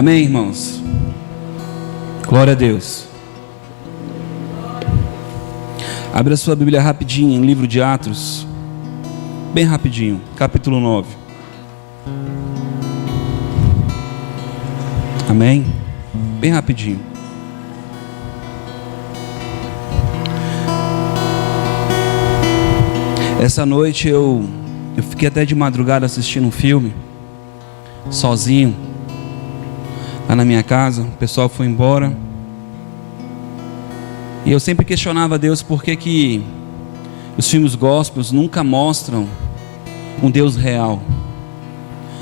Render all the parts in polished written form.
Amém, irmãos? Glória a Deus. Abra sua Bíblia rapidinho em livro de Atos, bem rapidinho, capítulo 9. Amém? Bem rapidinho. Essa noite eu fiquei até de madrugada assistindo um filme, sozinho, lá na minha casa. O pessoal foi embora. E eu sempre questionava a Deus por que os filmes gospels nunca mostram um Deus real.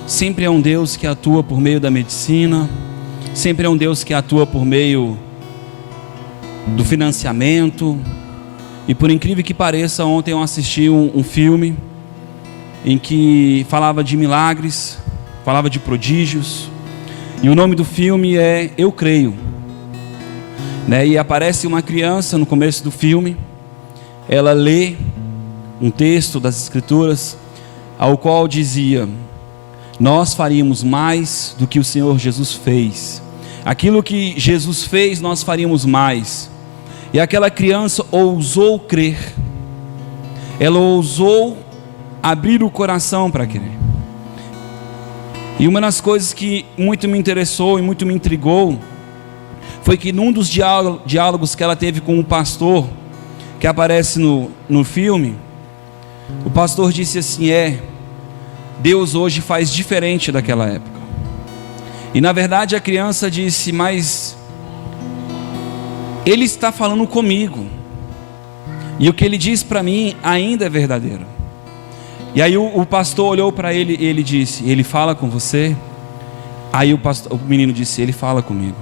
Sempre é um Deus que atua por meio da medicina, sempre é um Deus que atua por meio do financiamento. E por incrível que pareça, ontem eu assisti um filme em que falava de milagres, falava de prodígios, e o nome do filme é Eu Creio, né? E aparece uma criança no começo do filme, ela lê um texto das Escrituras, ao qual dizia: nós faríamos mais do que o Senhor Jesus fez, aquilo que Jesus fez nós faríamos mais. E aquela criança ousou crer, ela ousou abrir o coração para crer. E uma das coisas que muito me interessou e muito me intrigou foi que num dos diálogos que ela teve com o pastor, que aparece no filme, o pastor disse assim: Deus hoje faz diferente daquela época. E na verdade a criança disse: mas Ele está falando comigo, e o que Ele diz para mim ainda é verdadeiro. E aí o pastor olhou para ele e ele disse: Ele fala com você? Aí o menino disse: Ele fala comigo.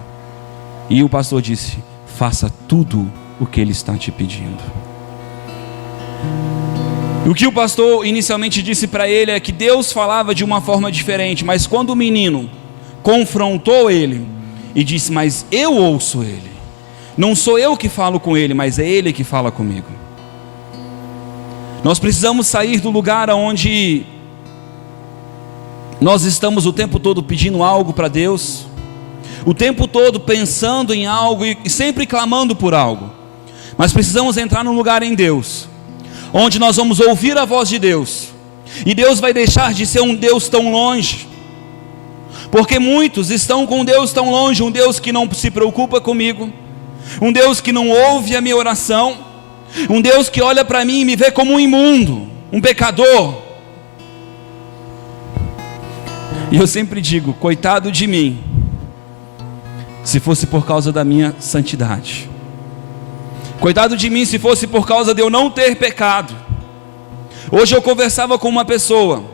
E o pastor disse: faça tudo o que Ele está te pedindo. O que o pastor inicialmente disse para ele é que Deus falava de uma forma diferente, mas quando o menino confrontou ele e disse: mas eu ouço Ele, não sou eu que falo com Ele, mas é Ele que fala comigo. Nós precisamos sair do lugar onde nós estamos o tempo todo pedindo algo para Deus, o tempo todo pensando em algo e sempre clamando por algo. Mas precisamos entrar num lugar em Deus, onde nós vamos ouvir a voz de Deus, e Deus vai deixar de ser um Deus tão longe, porque muitos estão com um Deus tão longe, um Deus que não se preocupa comigo, um Deus que não ouve a minha oração, um Deus que olha para mim e me vê como um imundo, um pecador. E eu sempre digo: coitado de mim, se fosse por causa da minha santidade, coitado de mim se fosse por causa de eu não ter pecado. Hoje eu conversava com uma pessoa,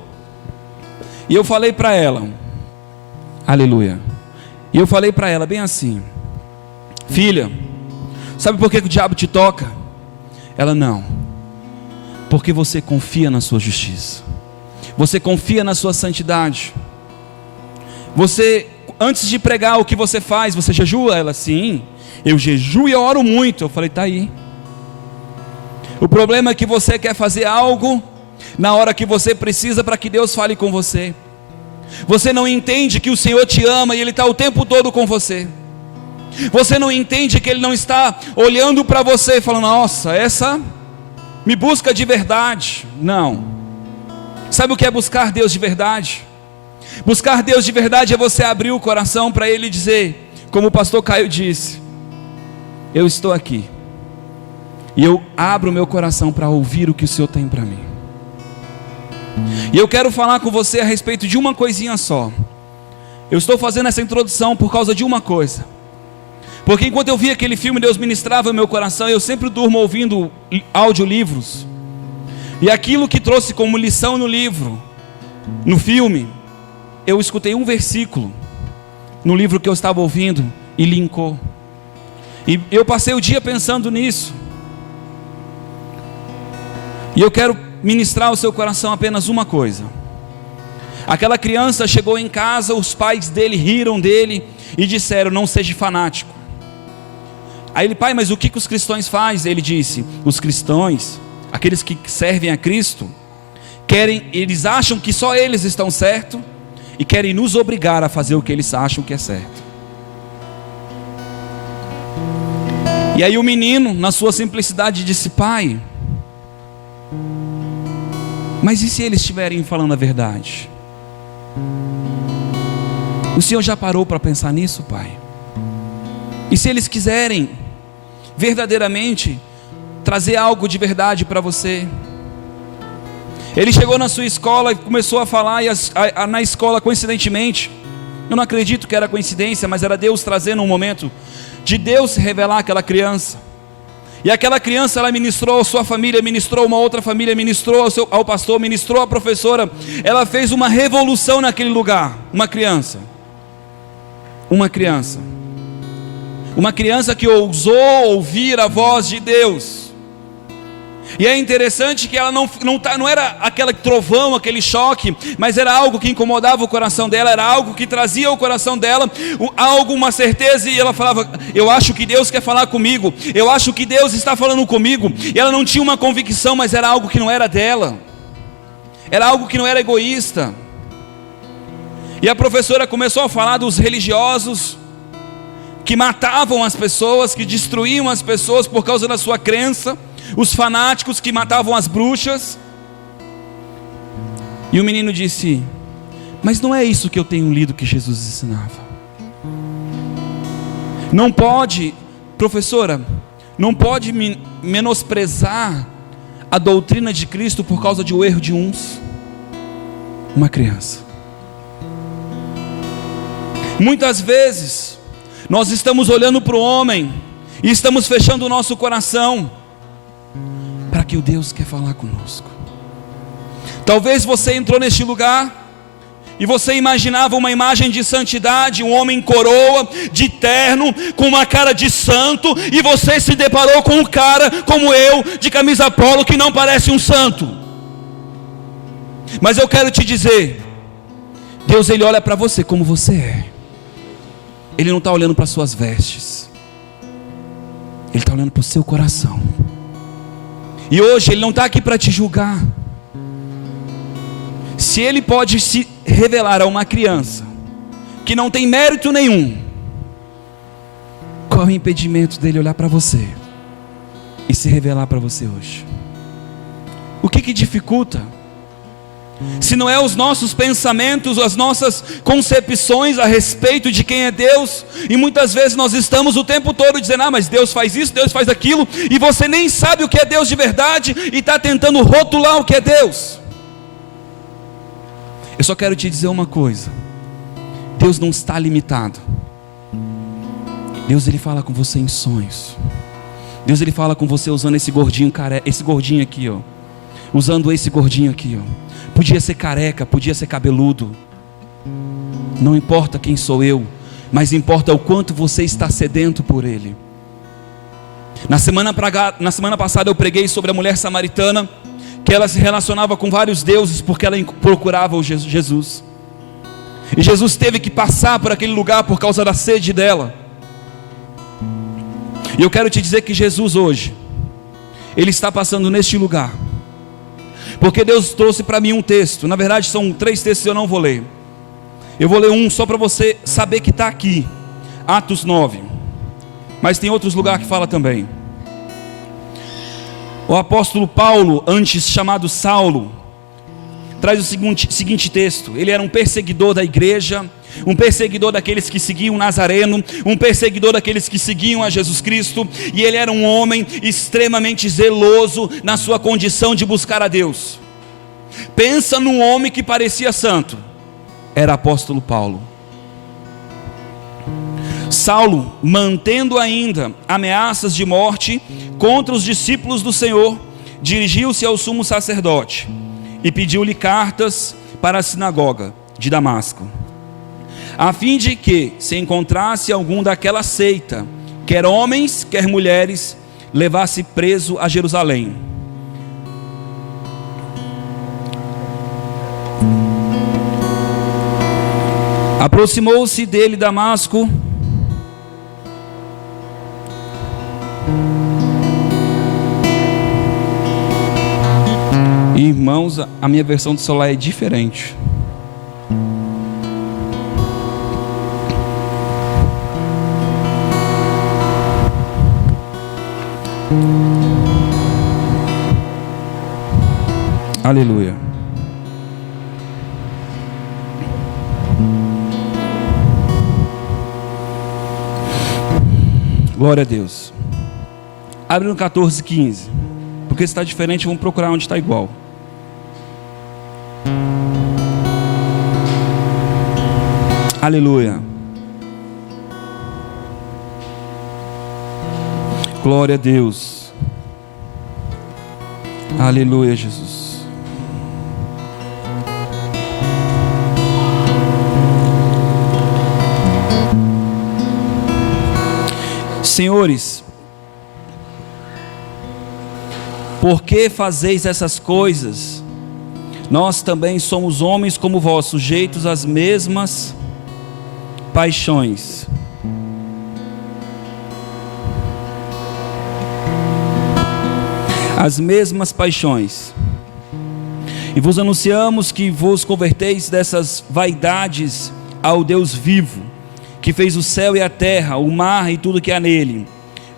e eu falei para ela, aleluia, e eu falei para ela bem assim: filha, sabe por que o diabo te toca? Ela: não, porque você confia na sua justiça, você confia na sua santidade. Você, antes de pregar, o que você faz? Você jejua? Ela: sim, eu jejuo e eu oro muito. Eu falei: tá aí. O problema é que você quer fazer algo na hora que você precisa para que Deus fale com você. Você não entende que o Senhor te ama e Ele está o tempo todo com você. Você não entende que Ele não está olhando para você e falando: nossa, essa me busca de verdade. Não. Sabe o que é buscar Deus de verdade? Buscar Deus de verdade é você abrir o coração para Ele dizer, como o pastor Caio disse: eu estou aqui, e eu abro o meu coração para ouvir o que o Senhor tem para mim. E eu quero falar com você a respeito de uma coisinha só. Eu estou fazendo essa introdução por causa de uma coisa, porque enquanto eu via aquele filme, Deus ministrava o meu coração. Eu sempre durmo ouvindo audiolivros, e aquilo que trouxe como lição no livro, no filme, eu escutei um versículo no livro que eu estava ouvindo e linkou. E eu passei o dia pensando nisso. E eu quero ministrar ao seu coração apenas uma coisa. Aquela criança chegou em casa, os pais dele riram dele e disseram: não seja fanático. Aí ele: pai, mas o que os cristãos fazem? Ele disse: os cristãos, aqueles que servem a Cristo, eles acham que só eles estão certos, e querem nos obrigar a fazer o que eles acham que é certo. E aí o menino, na sua simplicidade, disse: pai, mas e se eles estiverem falando a verdade? O senhor já parou para pensar nisso, pai? E se eles quiserem verdadeiramente trazer algo de verdade para você? Ele chegou na sua escola e começou a falar, e na escola, coincidentemente, eu não acredito que era coincidência, mas era Deus trazendo um momento de Deus se revelar àquela criança. E aquela criança, ela ministrou a sua família, ministrou uma outra família, ministrou ao pastor, ministrou a professora. Ela fez uma revolução naquele lugar. Uma criança que ousou ouvir a voz de Deus. E é interessante que ela não era aquele trovão, aquele choque, mas era algo que incomodava o coração dela, era algo que trazia ao coração dela uma certeza, e ela falava: eu acho que Deus quer falar comigo, eu acho que Deus está falando comigo. E ela não tinha uma convicção, mas era algo que não era dela, era algo que não era egoísta. E a professora começou a falar dos religiosos que matavam as pessoas, que destruíam as pessoas por causa da sua crença, os fanáticos que matavam as bruxas. E o menino disse: mas não é isso que eu tenho lido que Jesus ensinava. Não pode, professora, não pode menosprezar a doutrina de Cristo por causa de um erro de uns. Uma criança. Muitas vezes nós estamos olhando para o homem e estamos fechando o nosso coração para que o Deus quer falar conosco. Talvez você entrou neste lugar e você imaginava uma imagem de santidade, um homem em coroa, de terno, com uma cara de santo, e você se deparou com um cara como eu, de camisa polo, que não parece um santo. Mas eu quero te dizer, Deus, Ele olha para você como você é. Ele não está olhando para suas vestes, Ele está olhando para o seu coração. E hoje Ele não está aqui para te julgar. Se Ele pode se revelar a uma criança que não tem mérito nenhum, qual é o impedimento dele olhar para você e se revelar para você hoje? O que dificulta? Se não é os nossos pensamentos, as nossas concepções a respeito de quem é Deus. E muitas vezes nós estamos o tempo todo dizendo: mas Deus faz isso, Deus faz aquilo, e você nem sabe o que é Deus de verdade e está tentando rotular o que é Deus. Eu só quero te dizer uma coisa: Deus não está limitado. Deus, Ele fala com você em sonhos. Deus, Ele fala com você usando esse gordinho aqui, ó. Usando esse gordinho aqui, ó. Podia ser careca, podia ser cabeludo. Não importa quem sou eu, mas importa o quanto você está sedento por Ele. Na semana passada eu preguei sobre a mulher samaritana, que ela se relacionava com vários deuses porque ela procurava o Jesus. E Jesus teve que passar por aquele lugar por causa da sede dela. E eu quero te dizer que Jesus hoje, Ele está passando neste lugar, porque Deus trouxe para mim um texto. Na verdade são 3 textos, eu não vou ler. Eu vou ler um só para você saber que está aqui, Atos 9. Mas tem outros lugares que fala também. O apóstolo Paulo, antes chamado Saulo, traz o seguinte texto. Ele era um perseguidor da igreja, um perseguidor daqueles que seguiam Nazareno, um perseguidor daqueles que seguiam a Jesus Cristo. E ele era um homem extremamente zeloso na sua condição de buscar a Deus. Pensa num homem que parecia santo. Era apóstolo Paulo. Saulo, mantendo ainda ameaças de morte contra os discípulos do Senhor, dirigiu-se ao sumo sacerdote e pediu-lhe cartas para a sinagoga de Damasco, a fim de que, se encontrasse algum daquela seita, quer homens, quer mulheres, levasse preso a Jerusalém. Aproximou-se dele Damasco, irmãos, a minha versão do celular é diferente. Aleluia. Glória a Deus. Abre no 14:15. Porque se está diferente, vamos procurar onde está igual. Aleluia. Glória a Deus. Aleluia, Jesus. Senhores, por que fazeis essas coisas? Nós também somos homens como vós, sujeitos às mesmas paixões. As mesmas paixões. E vos anunciamos que vos converteis dessas vaidades ao Deus vivo, que fez o céu e a terra, o mar e tudo que há nele,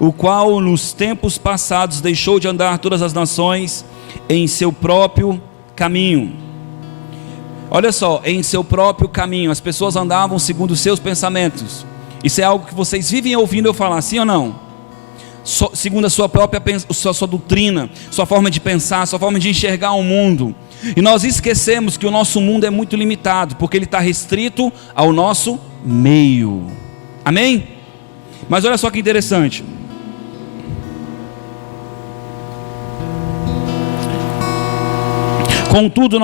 o qual nos tempos passados deixou de andar todas as nações em seu próprio caminho. Olha só, em seu próprio caminho, as pessoas andavam segundo os seus pensamentos. Isso é algo que vocês vivem ouvindo eu falar, sim ou não? Segundo a sua própria sua doutrina, sua forma de pensar, sua forma de enxergar o mundo. E nós esquecemos que o nosso mundo é muito limitado, porque ele está restrito ao nosso meio. Amém? Mas olha só que interessante. Contudo,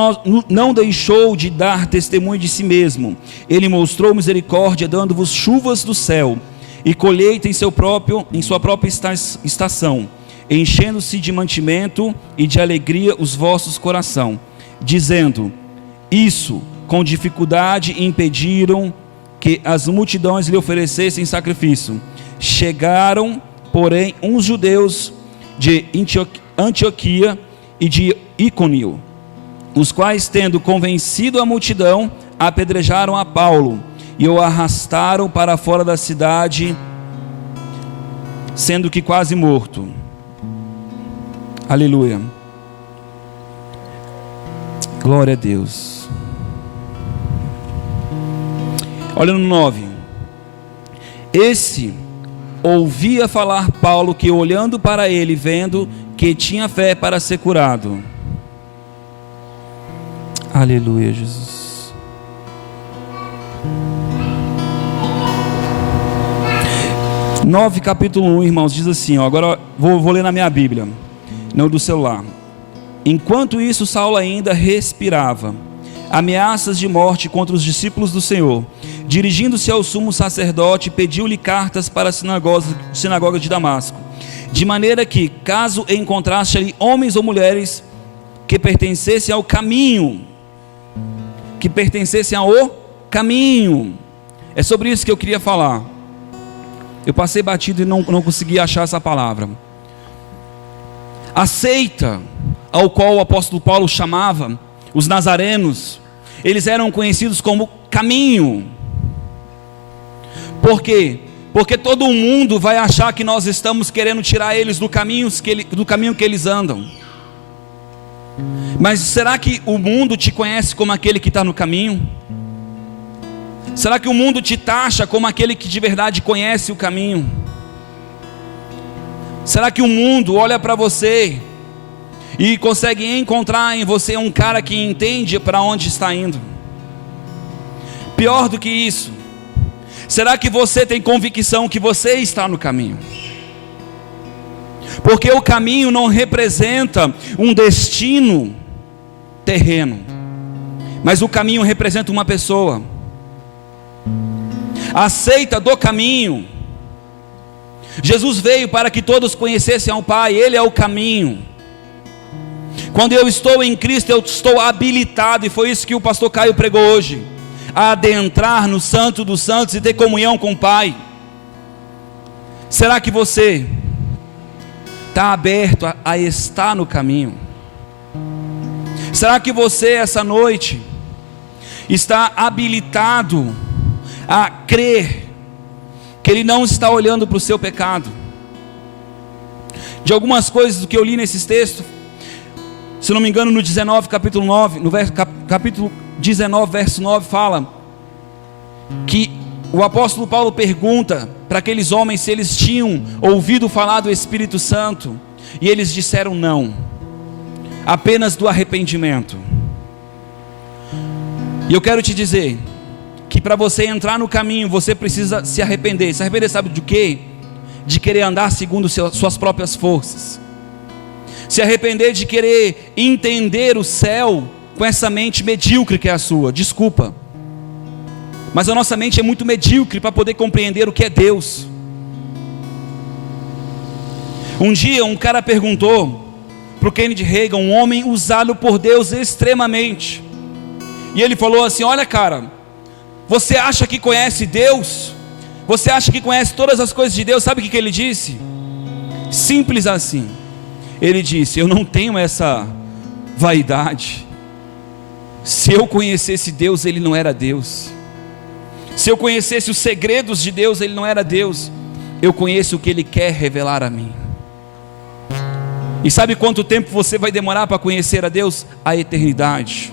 não deixou de dar testemunho de si mesmo. Ele mostrou misericórdia, dando-vos chuvas do céu e colheita em sua própria estação, enchendo-se de mantimento e de alegria os vossos corações, dizendo: isso com dificuldade impediram que as multidões lhe oferecessem sacrifício. Chegaram, porém, uns judeus de Antioquia e de Icônio, os quais, tendo convencido a multidão, apedrejaram a Paulo e o arrastaram para fora da cidade, sendo que quase morto. Aleluia. Glória a Deus. Olha no 9. Esse ouvia falar Paulo, que olhando para ele, vendo que tinha fé para ser curado. Aleluia, Jesus. Capítulo 1, irmãos, diz assim, ó, agora vou ler na minha Bíblia, não do celular. Enquanto isso, Saulo ainda respirava ameaças de morte contra os discípulos do Senhor. Dirigindo-se ao sumo sacerdote, pediu-lhe cartas para a sinagoga de Damasco, de maneira que, caso encontrasse ali homens ou mulheres que pertencessem ao caminho, é sobre isso que eu queria falar. Eu passei batido e não consegui achar essa palavra. A seita ao qual o apóstolo Paulo chamava os nazarenos, eles eram conhecidos como caminho. Por quê? Porque todo mundo vai achar que nós estamos querendo tirar eles do caminho que eles andam. Mas será que o mundo te conhece como aquele que está no caminho? Será que o mundo te taxa como aquele que de verdade conhece o caminho? Será que o mundo olha para você e consegue encontrar em você um cara que entende para onde está indo? Pior do que isso, será que você tem convicção que você está no caminho? Porque o caminho não representa um destino terreno, mas o caminho representa uma pessoa. A seita do caminho, Jesus veio para que todos conhecessem ao Pai, Ele é o caminho. Quando eu estou em Cristo, eu estou habilitado, e foi isso que o pastor Caio pregou hoje, a adentrar no Santo dos Santos e ter comunhão com o Pai. Será que você está aberto a estar no caminho? Será que você essa noite está habilitado a crer que Ele não está olhando para o seu pecado, de algumas coisas do que eu li nesses textos. Se não me engano, no 19, capítulo 9, capítulo 19, verso 9, fala que o apóstolo Paulo pergunta para aqueles homens se eles tinham ouvido falar do Espírito Santo, e eles disseram não, apenas do arrependimento. E eu quero te dizer que para você entrar no caminho, você precisa se arrepender. Se arrepender sabe do quê? De querer andar segundo suas próprias forças. Se arrepender de querer entender o céu com essa mente medíocre que é a sua. Desculpa, mas a nossa mente é muito medíocre para poder compreender o que é Deus. Um dia um cara perguntou para o Kennedy Hagin, um homem usado por Deus extremamente, e ele falou assim: olha cara, você acha que conhece Deus? Você acha que conhece todas as coisas de Deus? Sabe o que ele disse? Simples assim. Ele disse: eu não tenho essa vaidade. Se eu conhecesse Deus, Ele não era Deus. Se eu conhecesse os segredos de Deus, Ele não era Deus. Eu conheço o que Ele quer revelar a mim. E sabe quanto tempo você vai demorar para conhecer a Deus? A eternidade.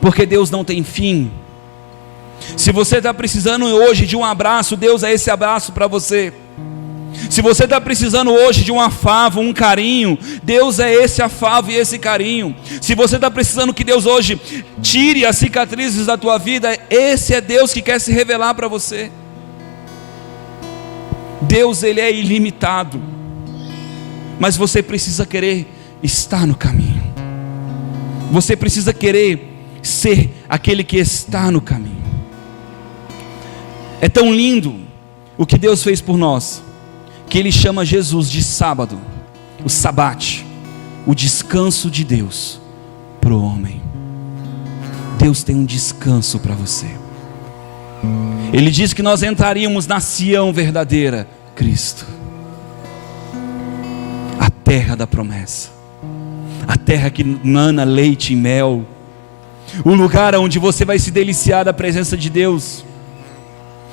Porque Deus não tem fim. Se você está precisando hoje de um abraço, Deus é esse abraço para você. Se você está precisando hoje de um afago, um carinho, Deus é esse afago e esse carinho. Se você está precisando que Deus hoje tire as cicatrizes da tua vida, esse é Deus que quer se revelar para você. Deus, Ele é ilimitado, mas você precisa querer estar no caminho. Você precisa querer ser aquele que está no caminho. É tão lindo o que Deus fez por nós, que Ele chama Jesus de sábado, o sabate, o descanso de Deus para o homem. Deus tem um descanso para você. Ele diz que nós entraríamos na Sião verdadeira, Cristo, a terra da promessa, a terra que mana leite e mel, o lugar onde você vai se deliciar da presença de Deus.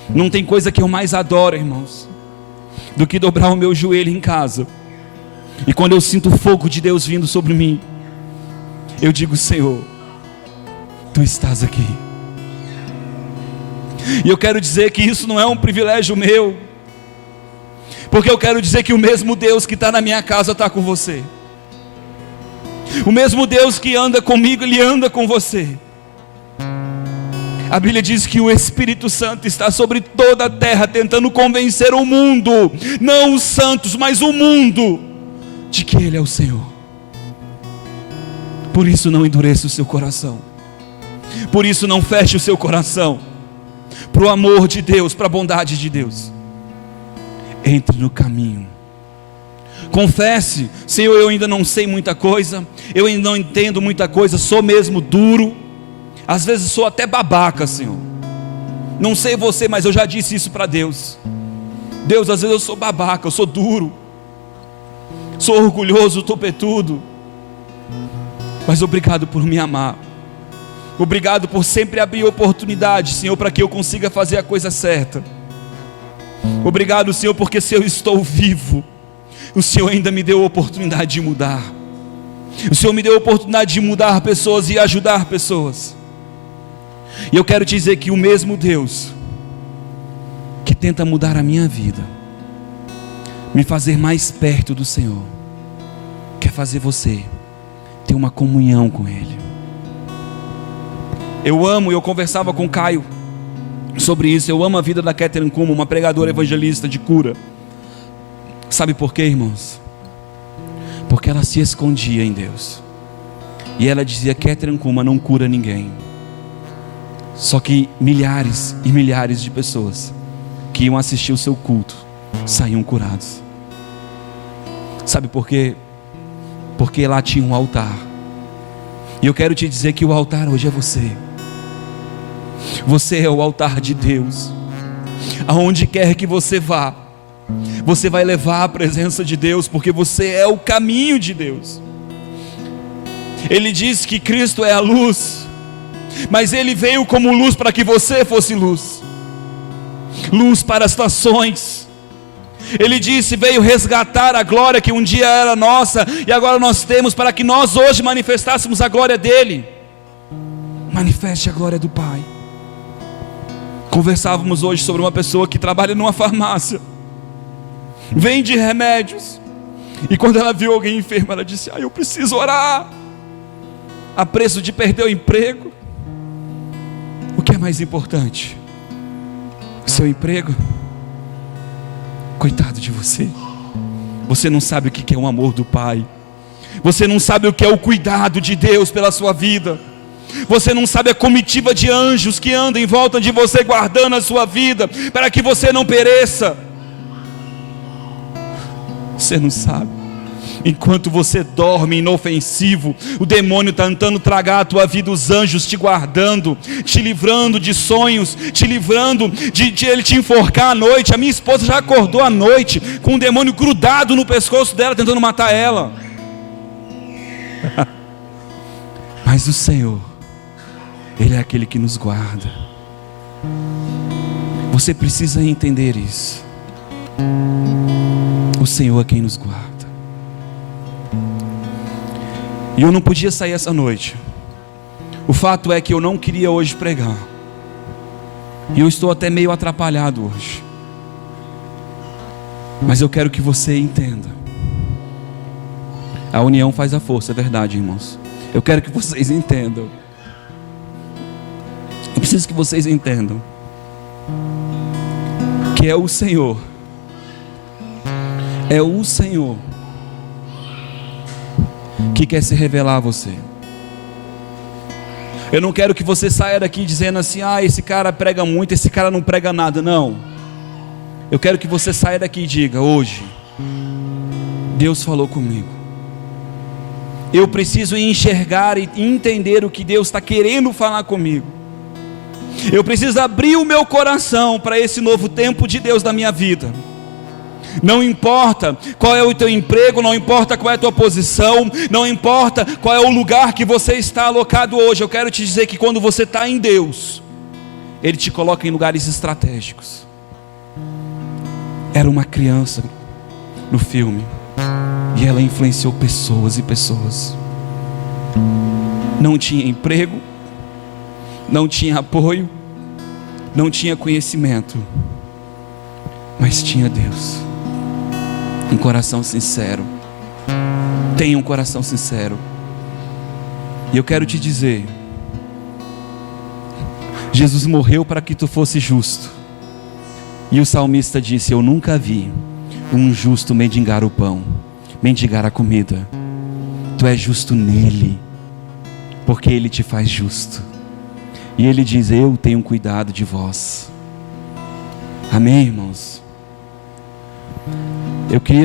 Não tem coisa que eu mais adoro, irmãos, do que dobrar o meu joelho em casa, e quando eu sinto o fogo de Deus vindo sobre mim, eu digo: Senhor, Tu estás aqui. E eu quero dizer que isso não é um privilégio meu, porque eu quero dizer que o mesmo Deus que está na minha casa está com você. O mesmo Deus que anda comigo, Ele anda com você. A Bíblia diz que o Espírito Santo está sobre toda a terra, tentando convencer o mundo, não os santos, mas o mundo, de que Ele é o Senhor. Por isso não endureça o seu coração, por isso não feche o seu coração para o amor de Deus, para a bondade de Deus. Entre no caminho, confesse: Senhor, eu ainda não sei muita coisa, eu ainda não entendo muita coisa, sou mesmo duro, às vezes sou até babaca, Senhor. Não sei você, mas eu já disse isso para Deus. Deus, às vezes eu sou babaca, eu sou duro, sou orgulhoso, topetudo, mas obrigado por me amar. Obrigado por sempre abrir oportunidade, Senhor, para que eu consiga fazer a coisa certa. Obrigado, Senhor, porque se eu estou vivo, o Senhor ainda me deu a oportunidade de mudar. O Senhor me deu a oportunidade de mudar pessoas e ajudar pessoas. E eu quero te dizer que o mesmo Deus que tenta mudar a minha vida, me fazer mais perto do Senhor, quer fazer você ter uma comunhão com Ele. Eu conversava com o Caio sobre isso. Eu amo a vida da Catherine Kuhlman, uma pregadora evangelista de cura. Sabe por quê, irmãos? Porque ela se escondia em Deus, e ela dizia: Catherine Kuhlman não cura ninguém. Só que milhares e milhares de pessoas que iam assistir o seu culto saíam curados. Sabe por quê? Porque lá tinha um altar. E eu quero te dizer que o altar hoje é você. Você é o altar de Deus. Aonde quer que você vá, você vai levar a presença de Deus, porque você é o caminho de Deus. Ele diz que Cristo é a luz, mas Ele veio como luz para que você fosse luz. Luz para as nações. Ele disse: veio resgatar a glória que um dia era nossa e agora nós temos, para que nós hoje manifestássemos a glória dele. Manifeste a glória do Pai. Conversávamos hoje sobre uma pessoa que trabalha numa farmácia, vende remédios, e quando ela viu alguém enfermo, ela disse: eu preciso orar, a preço de perder o emprego. O que é mais importante? O seu emprego? Coitado de você. Você não sabe o que é o amor do Pai. Você não sabe o que é o cuidado de Deus pela sua vida. Você não sabe a comitiva de anjos que andam em volta de você, guardando a sua vida, para que você não pereça. Você não sabe. Enquanto você dorme inofensivo, o demônio está tentando tragar a tua vida, os anjos te guardando, te livrando de sonhos, te livrando de ele te enforcar à noite. A minha esposa já acordou à noite com um demônio grudado no pescoço dela, tentando matar ela. Mas o Senhor, Ele é aquele que nos guarda. Você precisa entender isso. O Senhor é quem nos guarda. E eu não podia sair essa noite. O fato é que eu não queria hoje pregar. E eu estou até meio atrapalhado hoje. Mas eu quero que você entenda. A união faz a força, é verdade, irmãos. Eu quero que vocês entendam. Eu preciso que vocês entendam que é o Senhor. É o Senhor que quer se revelar a você. Eu não quero que você saia daqui dizendo assim: esse cara prega muito, esse cara não prega nada. Não. Eu quero que você saia daqui e diga: hoje Deus falou comigo. Eu preciso enxergar e entender o que Deus está querendo falar comigo. Eu preciso abrir o meu coração para esse novo tempo de Deus na minha vida. Não importa qual é o teu emprego, não importa qual é a tua posição, não importa qual é o lugar que você está alocado hoje. Eu quero te dizer que quando você está em Deus, Ele te coloca em lugares estratégicos. Era uma criança no filme, e ela influenciou pessoas e pessoas. Não tinha emprego, não tinha apoio, não tinha conhecimento, mas tinha Deus. Um coração sincero. Tenha um coração sincero. E eu quero te dizer, Jesus morreu para que tu fosse justo. E o salmista disse: eu nunca vi um justo mendigar o pão, mendigar a comida. Tu és justo nele, porque ele te faz justo. E ele diz: eu tenho cuidado de vós. Amém, irmãos? Eu queria